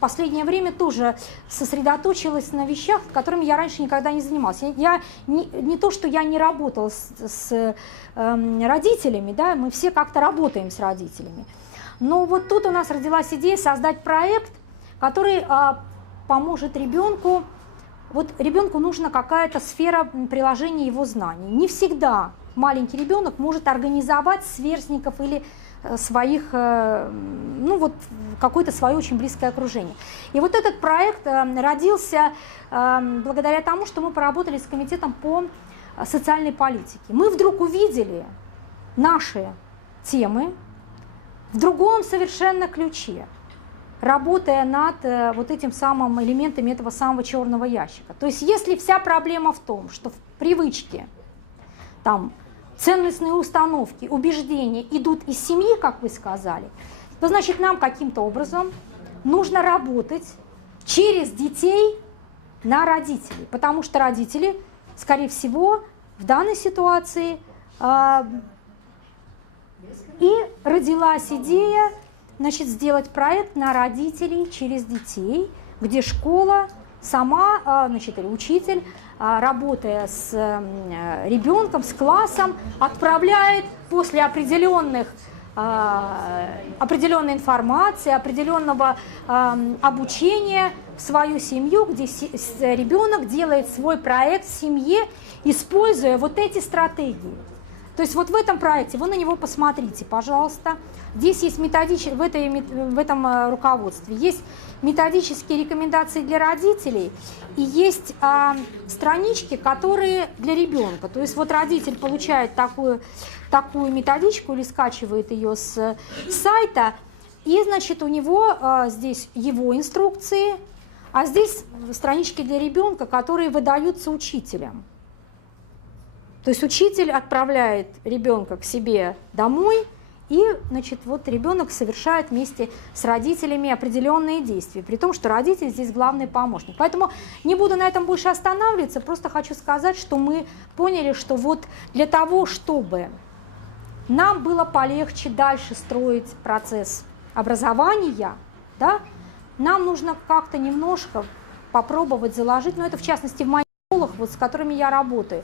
последнее время тоже сосредоточилась на вещах, которыми я раньше никогда не занималась. Я не то, что я не работала с родителями, да, мы все как-то работаем с родителями. Но вот тут у нас родилась идея создать проект, который поможет ребенку. Вот ребенку нужна какая-то сфера приложения его знаний. Не всегда маленький ребенок может организовать сверстников или своих, какое-то свое очень близкое окружение. И вот этот проект родился благодаря тому, что мы поработали с комитетом по социальной политике. Мы вдруг увидели наши темы в другом совершенно ключе, работая над вот этим самым элементами этого самого черного ящика. То есть если вся проблема в том, что в привычке, там, ценностные установки, убеждения идут из семьи, как вы сказали, то значит нам каким-то образом нужно работать через детей на родителей, потому что родители, скорее всего, в данной ситуации и родилась идея, значит, сделать проект на родителей через детей, где школа сама, значит, или учитель, работая с ребенком, с классом, отправляет после определенной информации, определенного обучения в свою семью, где ребенок делает свой проект в семье, используя вот эти стратегии. То есть вот в этом проекте, вы на него посмотрите, пожалуйста. Здесь есть в этом руководстве есть методические рекомендации для родителей и есть странички, которые для ребенка. То есть вот родитель получает такую методичку или скачивает ее с сайта, и, значит, у него здесь его инструкции, а здесь странички для ребенка, которые выдаются учителям. То есть учитель отправляет ребенка к себе домой, и, значит, вот ребенок совершает вместе с родителями определенные действия, при том, что родитель здесь главный помощник. Поэтому не буду на этом больше останавливаться, просто хочу сказать, что мы поняли, что вот для того, чтобы нам было полегче дальше строить процесс образования, да, нам нужно как-то немножко попробовать заложить, это в частности в моих школах, вот, с которыми я работаю.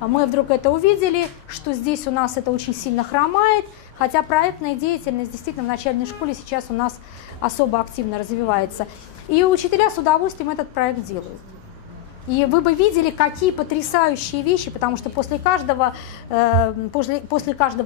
Мы вдруг это увидели, что здесь у нас это очень сильно хромает, хотя проектная деятельность действительно в начальной школе сейчас у нас особо активно развивается. И учителя с удовольствием этот проект делают. И вы бы видели, какие потрясающие вещи, потому что после каждого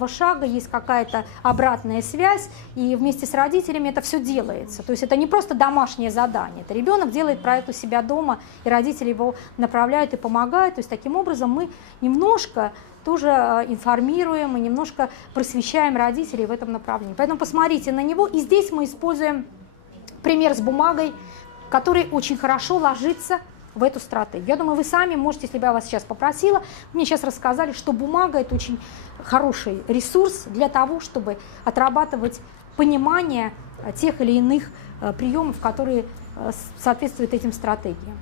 шага есть какая-то обратная связь, и вместе с родителями это все делается. То есть это не просто домашнее задание, это ребенок делает проект у себя дома, и родители его направляют и помогают. То есть таким образом мы немножко тоже информируем и немножко просвещаем родителей в этом направлении. Поэтому посмотрите на него, и здесь мы используем пример с бумагой, который очень хорошо ложится в эту стратегию. Я думаю, вы сами можете, если бы я вас сейчас попросила, мне сейчас рассказали, что бумага – это очень хороший ресурс для того, чтобы отрабатывать понимание тех или иных приемов, которые соответствуют этим стратегиям.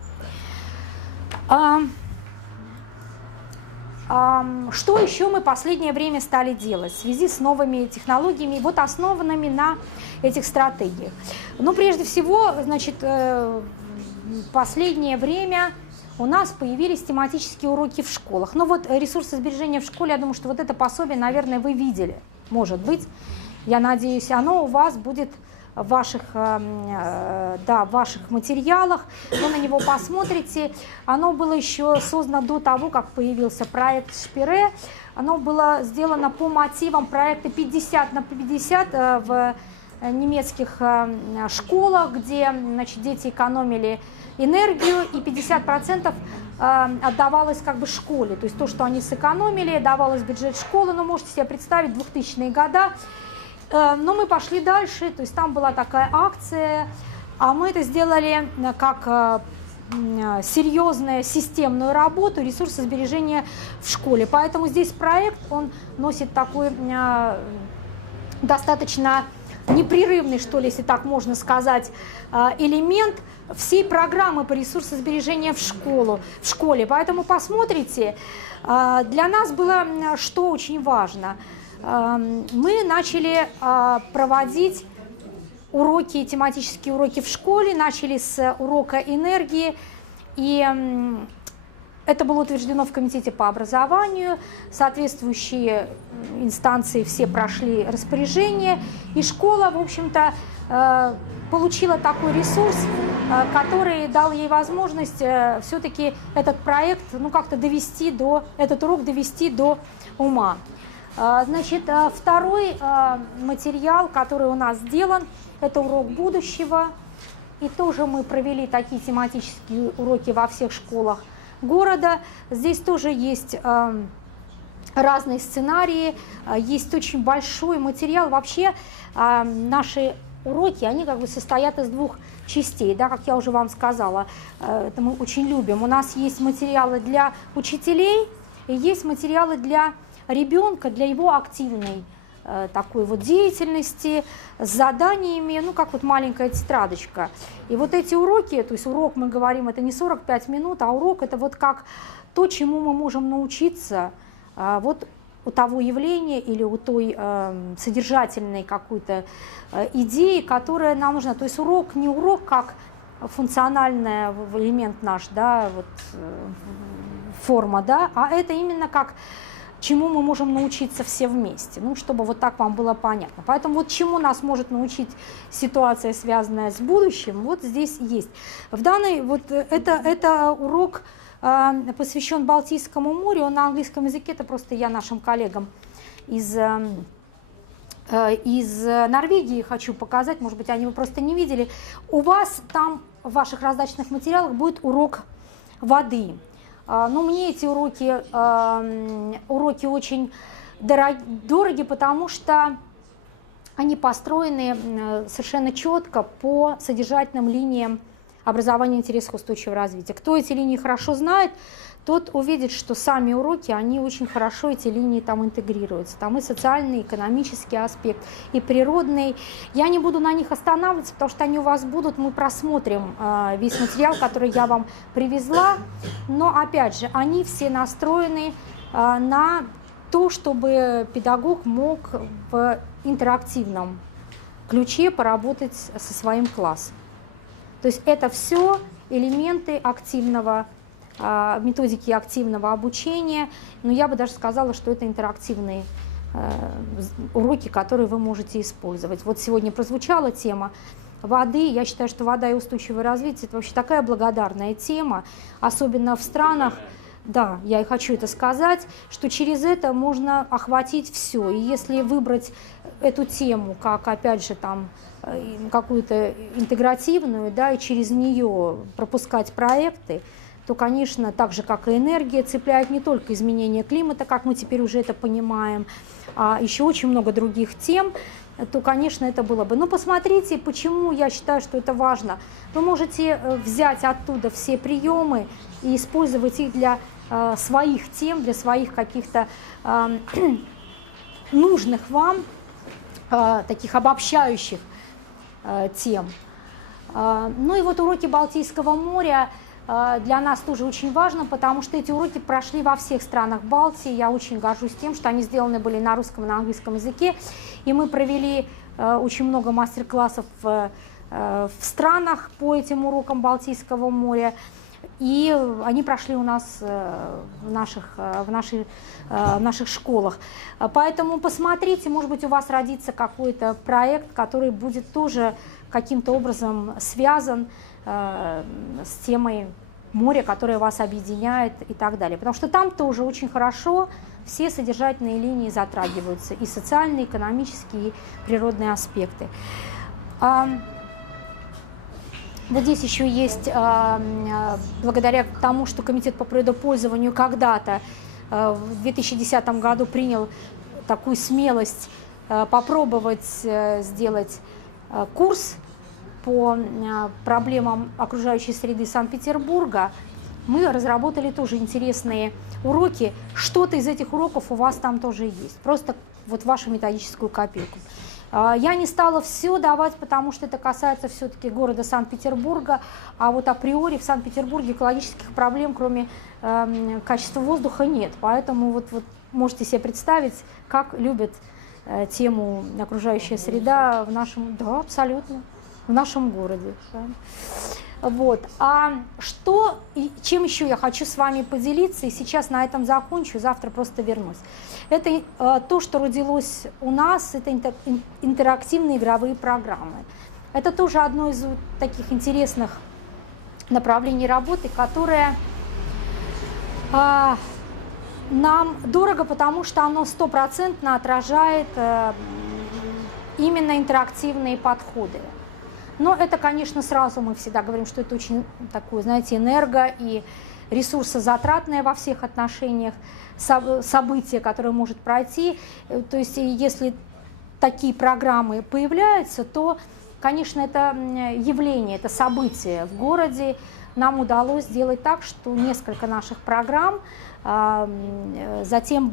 Что еще мы в последнее время стали делать в связи с новыми технологиями, вот основанными на этих стратегиях? Ну, прежде всего, значит, в последнее время у нас появились тематические уроки в школах. Ну вот ресурсы сбережения в школе, я думаю, что вот это пособие, наверное, вы видели, может быть. Я надеюсь, оно у вас будет в ваших материалах, вы на него посмотрите. Оно было еще создано до того, как появился проект Шпире. Оно было сделано по мотивам проекта 50 на 50 в немецких школах, где, значит, дети экономили энергию, и 50% отдавалось как бы школе. То есть то, что они сэкономили, давалось в бюджет школы. Ну, можете себе представить, 2000-е годы. Но мы пошли дальше, то есть там была такая акция, а мы это сделали как серьезную системную работу ресурсосбережения в школе. Поэтому здесь проект, он носит такой достаточно непрерывный, что ли, если так можно сказать, элемент всей программы по ресурсосбережению в школе. Поэтому посмотрите, для нас было что очень важно. Мы начали проводить уроки, тематические уроки в школе, начали с урока энергии, и это было утверждено в комитете по образованию, соответствующие инстанции все прошли распоряжение, и школа, в общем-то, получила такой ресурс, который дал ей возможность все-таки этот проект, ну, как-то этот урок довести до ума. Значит, второй материал, который у нас сделан, это урок будущего. И тоже мы провели такие тематические уроки во всех школах города. Здесь тоже есть разные сценарии, есть очень большой материал. Вообще наши уроки, они как бы состоят из двух частей, да, как я уже вам сказала. Это мы очень любим. У нас есть материалы для учителей и есть материалы для ребенка, для его активной такой вот деятельности, с заданиями, ну, как вот маленькая тетрадочка. И вот эти уроки, то есть урок, мы говорим, это не 45 минут, а урок это вот как то, чему мы можем научиться вот у того явления или у той содержательной какой-то идеи, которая нам нужна. То есть урок не урок как функциональный элемент наш, да, вот, форма, да, а это именно как чему мы можем научиться все вместе, ну, чтобы вот так вам было понятно. Поэтому вот чему нас может научить ситуация, связанная с будущим, вот здесь есть. В данной, вот это урок посвящен Балтийскому морю, он на английском языке, это просто я нашим коллегам из Норвегии хочу показать, может быть, они его просто не видели. У вас там в ваших раздаточных материалах будет урок воды. Но мне эти уроки очень дороги, потому что они построены совершенно четко по содержательным линиям образования интересов устойчивого развития. Кто эти линии хорошо знает, тот увидит, что сами уроки, они очень хорошо, эти линии там интегрируются. Там и социальный, и экономический аспект, и природный. Я не буду на них останавливаться, потому что они у вас будут, мы просмотрим весь материал, который я вам привезла. Но, опять же, они все настроены на то, чтобы педагог мог в интерактивном ключе поработать со своим классом. То есть это все элементы активного методики активного обучения, но я бы даже сказала, что это интерактивные уроки, которые вы можете использовать. Вот сегодня прозвучала тема воды. Я считаю, что вода и устойчивое развитие – это вообще такая благодарная тема, особенно в странах, да, я и хочу это сказать, что через это можно охватить все. И если выбрать эту тему как, опять же, там какую-то интегративную, да, и через нее пропускать проекты, то, конечно, так же, как и энергия, цепляет не только изменение климата, как мы теперь уже это понимаем, а еще очень много других тем, то, конечно, это было бы. Но посмотрите, почему я считаю, что это важно. Вы можете взять оттуда все приемы и использовать их для своих тем, для своих каких-то нужных вам, таких обобщающих тем. Ну и вот уроки Балтийского моря для нас тоже очень важно, потому что эти уроки прошли во всех странах Балтии. Я очень горжусь тем, что они сделаны были на русском и на английском языке. И мы провели очень много мастер-классов в странах по этим урокам Балтийского моря. И они прошли у нас в наших школах. Поэтому посмотрите, может быть, у вас родится какой-то проект, который будет тоже каким-то образом связан с темой моря, которое вас объединяет и так далее. Потому что там тоже очень хорошо все содержательные линии затрагиваются, и социальные, и экономические, и природные аспекты. Вот здесь еще есть, благодаря тому, что Комитет по природопользованию когда-то в 2010 году принял такую смелость попробовать сделать курс по проблемам окружающей среды Санкт-Петербурга, мы разработали тоже интересные уроки. Что-то из этих уроков у вас там тоже есть. Просто вот вашу методическую копейку. Я не стала все давать, потому что это касается все-таки города Санкт-Петербурга, а вот априори в Санкт-Петербурге экологических проблем, кроме качества воздуха, нет. Поэтому вот можете себе представить, как любят тему окружающая среда в нашем, да, абсолютно, в нашем городе. Да. Вот. А что, чем еще я хочу с вами поделиться, и сейчас на этом закончу, завтра просто вернусь. Это то, что родилось у нас, это интерактивные игровые программы. Это тоже одно из таких интересных направлений работы, которое нам дорого, потому что оно 100% отражает именно интерактивные подходы. Но это, конечно, сразу мы всегда говорим, что это очень такое, знаете, энерго- и ресурсозатратное во всех отношениях событие, которое может пройти. То есть если такие программы появляются, то, конечно, это явление, это событие в городе. Нам удалось сделать так, что несколько наших программ затем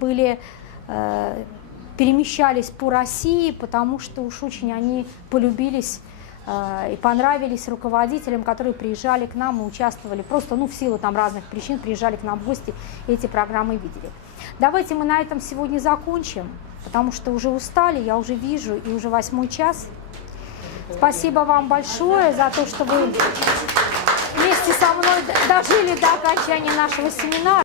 перемещались по России, потому что уж очень они полюбились и понравились руководителям, которые приезжали к нам и участвовали, просто в силу там разных причин приезжали к нам в гости и эти программы видели. Давайте мы на этом сегодня закончим, потому что уже устали, я уже вижу, и уже 8 час. Спасибо вам большое за то, что вы вместе со мной дожили до окончания нашего семинара.